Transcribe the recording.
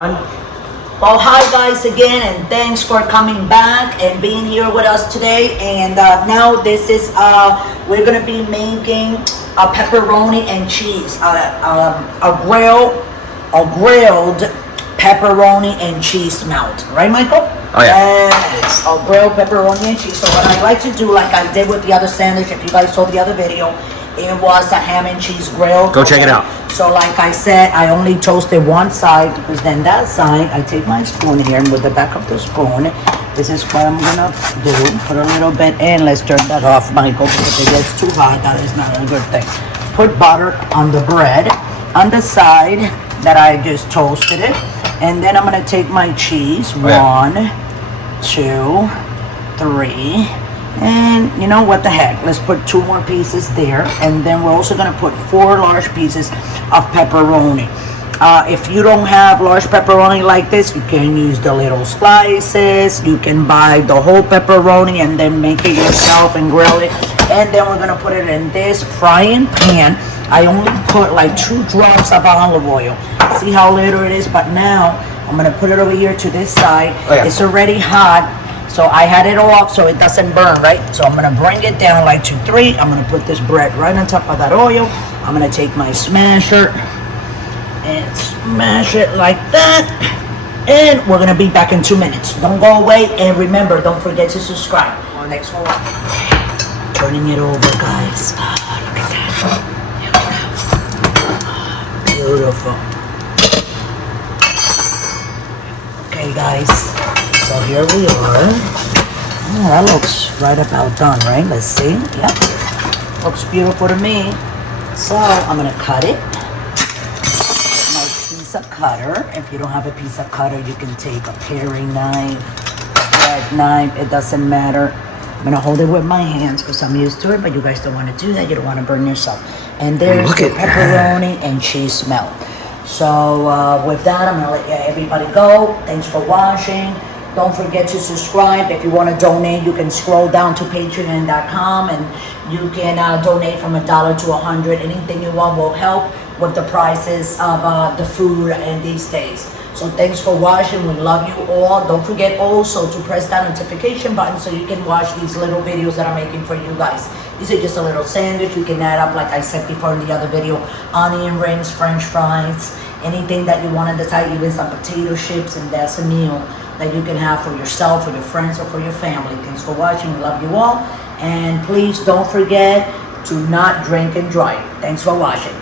Well, hi guys again, and thanks for coming back and being here with us today. And now this is we're gonna be making a pepperoni and cheese, a grilled pepperoni and cheese melt, right, Michael? Oh yeah. Yes, a grilled pepperoni and cheese. So what I like to do, like I did with the other sandwich, if you guys saw the other video, it was a ham and cheese grill. Go check it out. So like I said, I only toasted one side because then that side, I take my spoon here and with the back of the spoon, this is what I'm gonna do. Put a little bit in. Let's turn that off, Michael, because if it gets too hot, that is not a good thing. Put butter on the bread on the side that I just toasted it. And then I'm gonna take my cheese. Oh, yeah. 1, 2, 3. And you know what the heck, let's put 2 more pieces there, and then we're also going to put 4 large pieces of pepperoni. If you don't have large pepperoni like this, you can use the little slices. You can buy the whole pepperoni and then make it yourself and grill it. And then we're going to put it in this frying pan. I only put like 2 drops of olive oil. See how little it is? But now I'm going to put it over here to this side. Oh, yeah. It's already hot. So I had it off so it doesn't burn, right? So I'm gonna bring it down like 2, 3. I'm gonna put this bread right on top of that oil. I'm gonna take my smasher and smash it like that. And we're gonna be back in 2 minutes. Don't go away, and remember, don't forget to subscribe. Next one. Turning it over, guys. Look at that. Here we go. Beautiful. Okay, guys. So here we are. Oh, that looks right about done, right? Let's see. Yep. Looks beautiful to me. So I'm gonna cut it with my pizza cutter. If you don't have a pizza cutter, you can take a paring knife, bread knife, it doesn't matter. I'm gonna hold it with my hands because I'm used to it, but you guys don't want to do that. You don't want to burn yourself. And there's the pepperoni and cheese melt. So with that, I'm gonna let everybody go. Thanks for watching. Don't forget to subscribe. If you want to donate, you can scroll down to patreon.com and you can donate from $1 to $100. Anything you want will help with the prices of the food in these days. So thanks for watching. We love you all. Don't forget also to press that notification button so you can watch these little videos that I'm making for you guys. These are just a little sandwich. You can add up, like I said before in the other video, onion rings, french fries, anything that you want to decide, even some potato chips, and that's a meal that you can have for yourself, for your friends, or for your family. Thanks for watching. We love you all. And please don't forget to not drink and drive. Thanks for watching.